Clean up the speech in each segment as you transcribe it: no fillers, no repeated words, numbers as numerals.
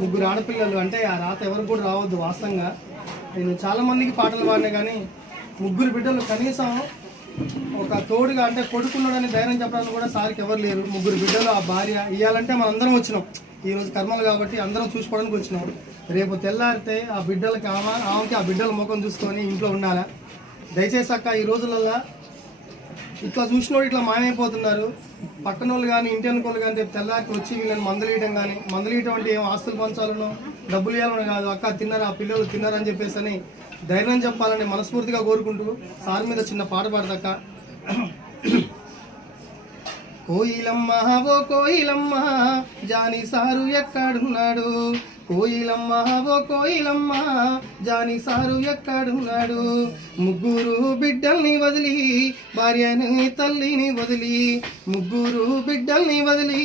ముగ్గురు ఆడపిల్లలు అంటే ఆ రాత ఎవరికి కూడా రావద్దు. వాస్తవంగా నేను చాలామందికి పాటలు పాడినా కానీ ముగ్గురు బిడ్డలు కనీసం ఒక తోడుగా అంటే కొడుకున్నాడని ధైర్యం చెప్పడానికి కూడా సార్కి ఎవరు లేరు. ముగ్గురు బిడ్డలు, ఆ భార్య ఇవ్వాలంటే మనం అందరం వచ్చినాం. ఈరోజు కర్మలు కాబట్టి అందరం చూసుకోవడానికి వచ్చినాం. రేపు తెల్లారితే ఆ బిడ్డలకి ఆమెకి ఆ బిడ్డల ముఖం చూసుకొని ఇంట్లో ఉండాలా. దయచేసి అక్క ఈ రోజులలో ఇట్లా చూసినోడు ఇట్లా మాయమైపోతున్నారు. పక్కన వాళ్ళు కానీ ఇంటి అనుకోళ్ళు కానీ రేపు తెల్లారికి వచ్చి వీళ్ళని మందులీయడం కానీ, మందులీయటం అంటే ఏం ఆస్తులు పంచాలనో డబ్బులు ఇవ్వాలనో కాదు. అక్క తిన్నారా, ఆ పిల్లలు తిన్నారని చెప్పేసి అని ధైర్యం చెప్పాలని మనస్ఫూర్తిగా కోరుకుంటూ సార్ మీద చిన్న పాట పాడదక్క. కోయిలమ్మ ఓ కోయిలమ్మ జాని సారు ఎక్కడున్నాడు, కోయిలమ్మ ఓ కోయిలమ్మ జాని సారు ఎక్కడున్నాడు. ముగ్గురు బిడ్డల్ని వదిలి భార్యను తల్లిని వదిలి, ముగ్గురు బిడ్డల్ని వదిలి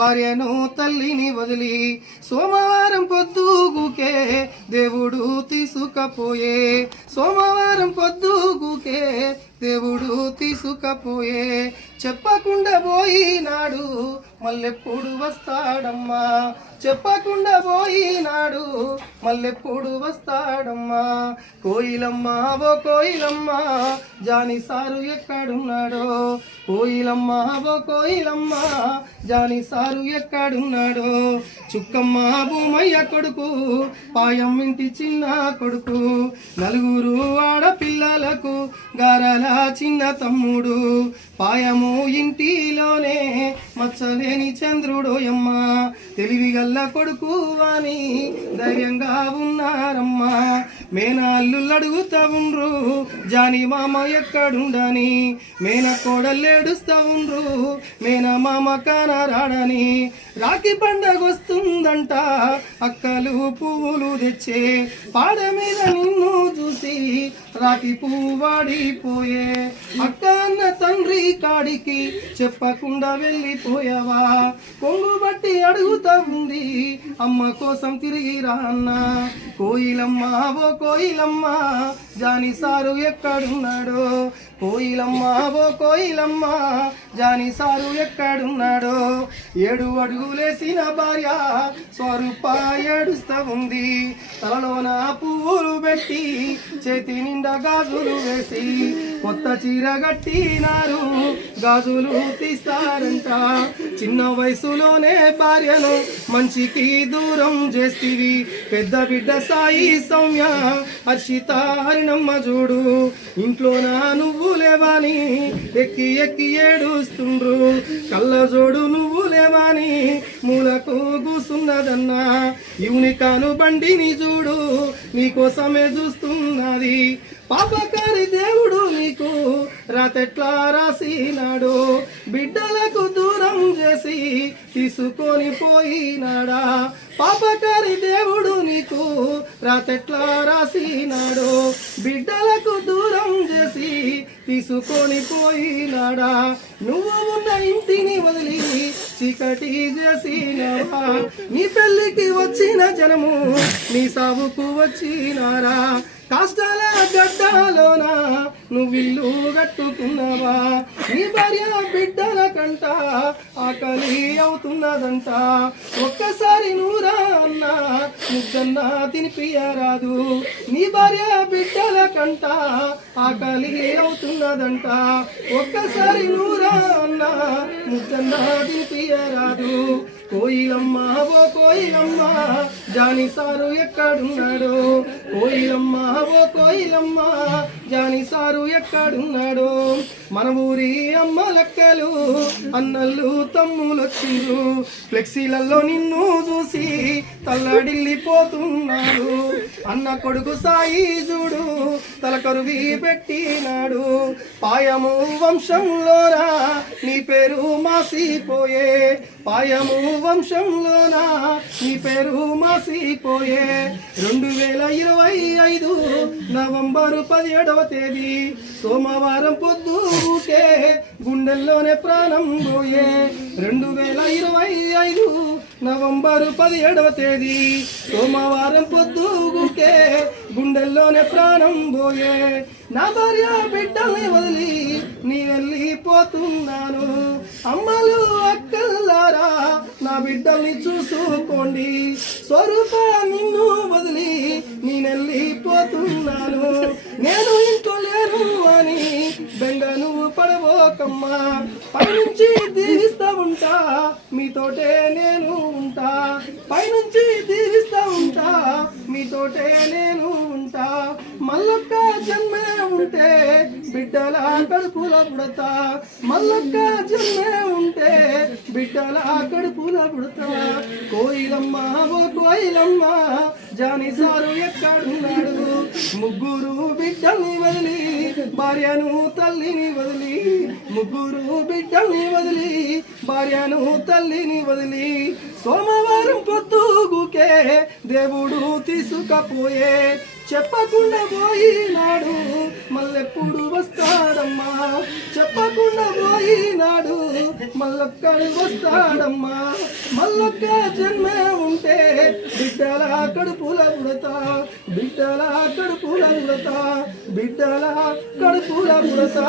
భార్యను తల్లిని వదిలి సోమవారం పొద్దుగుకే దేవుడు తీసుకపోయే, సోమవారం పొద్దుగుకే దేవుడు తీసుకపోయే. చెప్పకుండా పోయినాడు మళ్ళెప్పుడు వస్తాడమ్మా, చెప్పకుండా పోయినాడు మళ్ళెప్పుడు వస్తాడమ్మా. కోయిలమ్మ ఓ కోయిలమ్మ జాని సారు ఎక్కడున్నాడో, కోయిలమ్మ ఓ కోయిలమ్మ జాని సారు ఎక్కడున్నాడో. చుక్కమ్మ భూమయ్య కొడుకు, పాయం ఇంటి చిన్న కొడుకు, నలుగురు ఆడపిల్లలకు గారాల చిన్న తమ్ముడు, పాయము ఇంటిలోనే మచ్చలేని చంద్రుడోయమ్మ. తెలివిగల్ల కొడుకు అని ధైర్యంగా ఉన్నారమ్మా. మేనాళ్ళు అడుగుతా ఉండ్రు జాని మామ ఎక్కడుండని, మేన కోడలేడుస్తా ఉండ్రు మేన మామ కానరాడని. రాఖీ పండగ వస్తుందంట అక్కలు పువ్వులు తెచ్చే, పాడ మీద నిన్ను చూసి రాఖీ పువ్వు వాడిపోయే. అక్క అన్న తండ్రి కాడికి చెప్పకుండా వెళ్ళిపోయావా, కొంగు బట్టి అడుగుతా ఉంది అమ్మ కోసం తిరిగి రా అన్న. కోయిలమ్మ ఓ కోయిలమ్మ జాని సారు ఎక్కడున్నాడో, కోయిలమ్మ ఓ కోయిలమ్మ జాని సారు ఎక్కడున్నాడో. 7 అడుగులేసిన భార్య స్వరూప ఏడుస్తా ఉంది, తలలోన పువ్వులు పెట్టి చేతి నిండా గాజులు వేసి, కొత్త చీర కట్టినారు గాజులు తీస్తారంట. చిన్న వయసులోనే భార్యను మంచికి దూరం చేస్తీవి, పెద్ద బిడ్డ సాయి సౌమ్య హర్షిత హరిణమ్మ చూడు, ఇంట్లోన నువ్వు లేవాని ఎక్కి ఎక్కి ఏడుస్తుండ్రు, కళ్ళ జోడు నువ్వు లేవాని మూలకు కూసున్నదన్నా. యూనికాను బండిని చూడు నీకోసమే చూస్తున్నది, పాపకారి దేవుడు నీకు రాతెట్లా రాసినాడు, బిడ్డలకు దూరం చేసి తీసుకొని పోయినాడా. పాపకారి దేవుడు నీకు రాతెట్లా రాసినాడు, బిడ్డలకు దూరం చేసి తీసుకొని పోయినాడా. నువ్వు ఉన్న ఇంటిని వదిలి చీకటి చేసినావా, నీ పెళ్లికి వచ్చిన జనము నీ సావుకు వచ్చినారా. కష్టాల గడ్డలోన నువ్విల్లు కట్టుకున్నావా, నీ భార్య బిడ్డల కంట ఆకలి అవుతున్నదంట. ఒక్కసారి నూరా అన్న ముద్దన్నా తినిపియరాదు, నీ భార్య బిడ్డల కంట ఆకలి అవుతున్నదంట. ఒక్కసారి నూరా అన్న ముద్దన్నా తినిపియరాదు. కోయిలమ్మ ఓ కోయిలమ్మ జాని సారు ఎక్కడున్నాడో, కోయిలమ్మ ఓ కోయిలమ్మ జాని సారు ఎక్కడున్నాడో. మన ఊరి అమ్మ లెక్కలు అన్నలు తమ్ములొచ్చిండ్రు, ఫ్లెక్సీలలో నిన్ను చూసి తల్లడిల్లిపోతున్నారు. అన్న కొడుకు సాయి చూడు తలకరువి పెట్టినాడు, పాయము వంశంలోనా నీ పేరు మాసిపోయే, పాయము వంశంలోనా నీ పేరు మాసిపోయే. 2025 నవంబరు 17వ తేదీ సోమవారం పొద్దుకే గుండెల్లోనే ప్రాణం పోయే. 2025 నవంబరు 17వ తేదీ సోమవారం పొద్దుగుకే గుండెల్లోనే ప్రాణం పోయే నా భార్య బిడ్డల్ని వదిలి నీ వెళ్ళిపోతున్నాను అమ్మలు అక్కల్లారా నా బిడ్డల్ని చూసుకోండి స్వరూప నిన్ను వదిలి నేను వెళ్ళిపోతున్నాను నేను ఇంట్లో లేను అని బెంగ నువ్వు పడబోకమ్మా పైనుంచి దీవిస్తా ఉంటా మీతోటే నేను ఉంటా పైనుంచి దీవిస్తా ఉంటా మీతోటే నేను ఉంటా మల్లొక్క జన్మే ఉంటే బిడ్డల కడుపుల పుడతా మల్లొక్క జన్మే ఉంటే బిడ్డల కడుపుల పుడతా కోయిలమ్మ ఓ కోయిలమ్మ జాని సారు ఎక్కడున్నాడు ముగ్గురు బిడ్డల్ని వదిలి భార్యను తల్లిని వదిలి ముగ్గురు బిడ్డల్ని వదిలి భార్యను తల్లిని వదిలి సోమవారం పొద్దుగుకే దేవుడు తీసుకపోయే చెప్పకుండా పోయినాడు మళ్ళెప్పుడు వస్తాడమ్మా చెప్పకుండా పోయినాడు మళ్ళొక్కడు వస్తాడమ్మా మళ్ళొక్క జన్మే ఉంటే బిడ్డల కడుపుల పుడతా బిడ్డల కడుపుల పుడతా బిడ్డల కడుపుల పుడతా